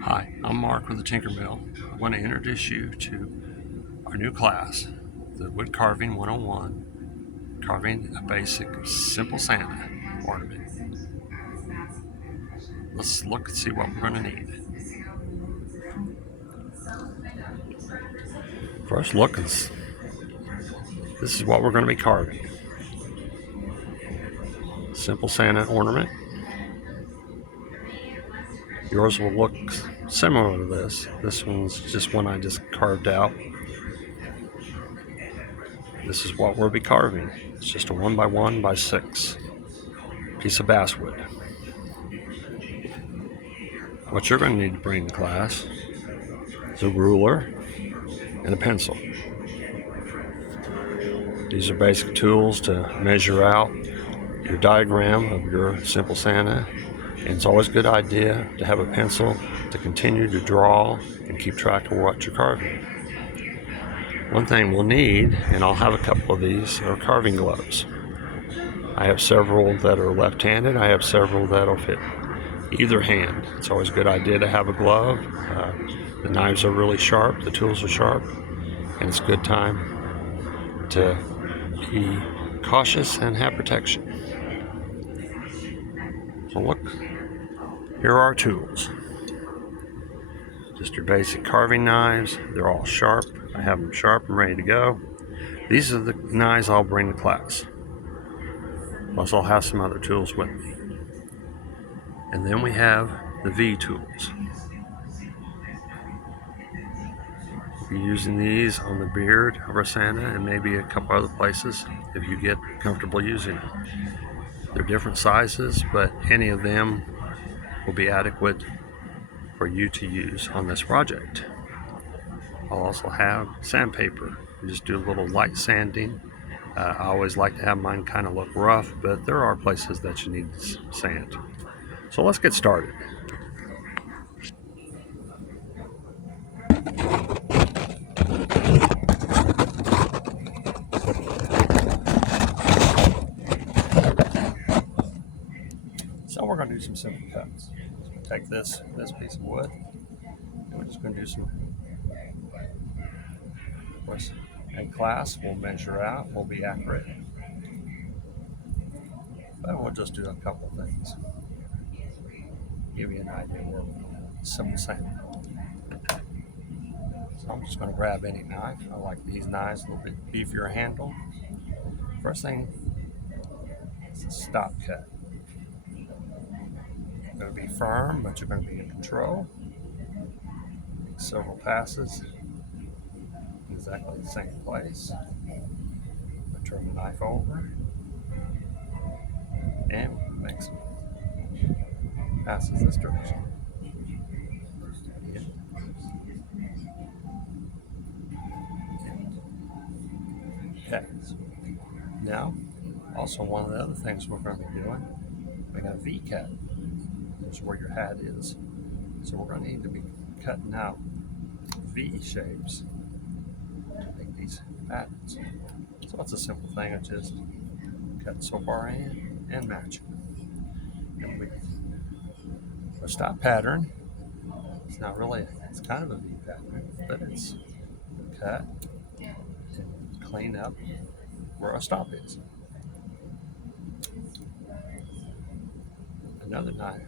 Hi, I'm Mark with the TinkerMill. I want to introduce you to our new class, the Woodcarving 101, carving a basic simple Santa ornament. Let's look and see what we're going to need. First look, this is what we're going to be carving. Simple Santa ornament. Yours will look similar to this. This one's just one I just carved out. This is what we'll be carving. It's just a 1x1 by 6 piece of basswood. What you're going to need to bring to class is a ruler and a pencil. These are basic tools to measure out your diagram of your simple Santa. And it's always a good idea to have a pencil to continue to draw and keep track of what you're carving. One thing we'll need, and I'll have a couple of these, are carving gloves. I have several that are left-handed. I have several that'll fit either hand. It's always a good idea to have a glove. The knives are really sharp, the tools are sharp, and it's a good time to be cautious and have protection. So look, here are our tools. Just your basic carving knives. They're all sharp. I have them sharp and ready to go. These are the knives I'll bring to class. Plus I'll have some other tools with me. And then we have the V tools. We'll be using these on the beard of our Santa and maybe a couple other places if you get comfortable using them. They're different sizes, but any of them will be adequate for you to use on this project. I'll also have sandpaper. You just do a little light sanding. I always like to have mine kind of look rough, but there are places that you need sand. So let's get started. So we're going to do some simple cuts. So we'll take this piece of wood, and we're just going to do some. Of course, in class, we'll measure out. We'll be accurate, but we'll just do a couple of things. Give you an idea where we're going. Simple Santa. So I'm just going to grab any knife. I like these knives, a little bit beefier handle. First thing is a stop cut. It's going to be firm, but you're going to be in control. Make several passes in exactly the same place. I turn the knife over and make some passes this direction. Okay. Now, also one of the other things we're going to be doing, we got a V cut. This is where your hat is. So we're going to need to be cutting out V shapes to make these patterns. So it's a simple thing of just cut so far in and match it. And our stop pattern, it's not really, it's kind of a V pattern, but it's cut and clean up where our stop is. Another knife,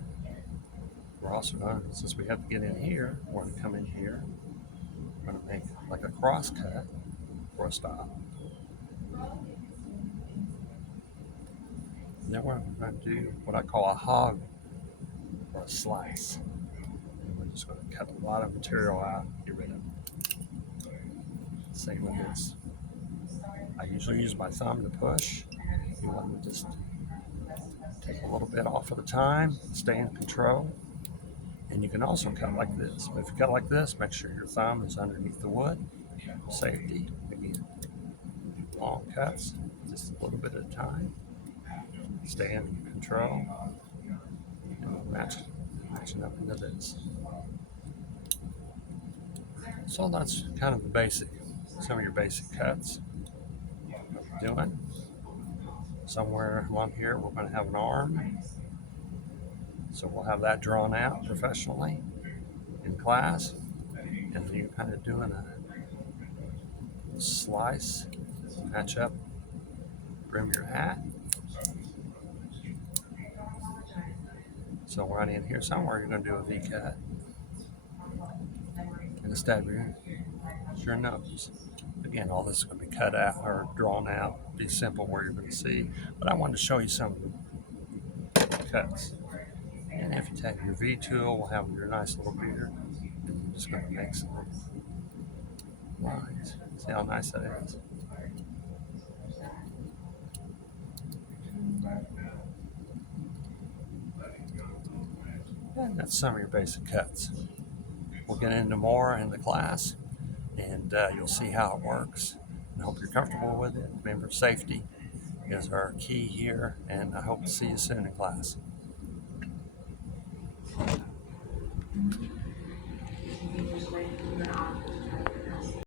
we're also going to, since we have to get in here, we're going to come in here, we're going to make like a cross cut for a stop. And then we're going to do what I call a hog or a slice. And we're just going to cut a lot of material out, get rid of it. Same with this. I usually use my thumb to push. You want to just take a little bit off at a time, stay in control. And you can also cut like this. But if you cut like this, make sure your thumb is underneath the wood. Safety, again. Long cuts, just a little bit at a time. Stay in control. And matching up into this. So that's kind of the basic, some of your basic cuts. What we're doing. Somewhere along here, we're going to have an arm. So we'll have that drawn out professionally. in class, and you're kind of doing a slice, match up, brim your hat. So right in here somewhere, you're going to do a V-cut and stab your nose. Again, all this is going to be cut out or drawn out, be simple where you're going to see. But I wanted to show you some of the cuts. And if you take your V tool, we'll have your nice little beard. I'm just going to make some lines. See how nice that is? And that's some of your basic cuts. We'll get into more in the class, and you'll see how it works. I hope you're comfortable with it. Remember, safety is our key here, and I hope to see you soon in class.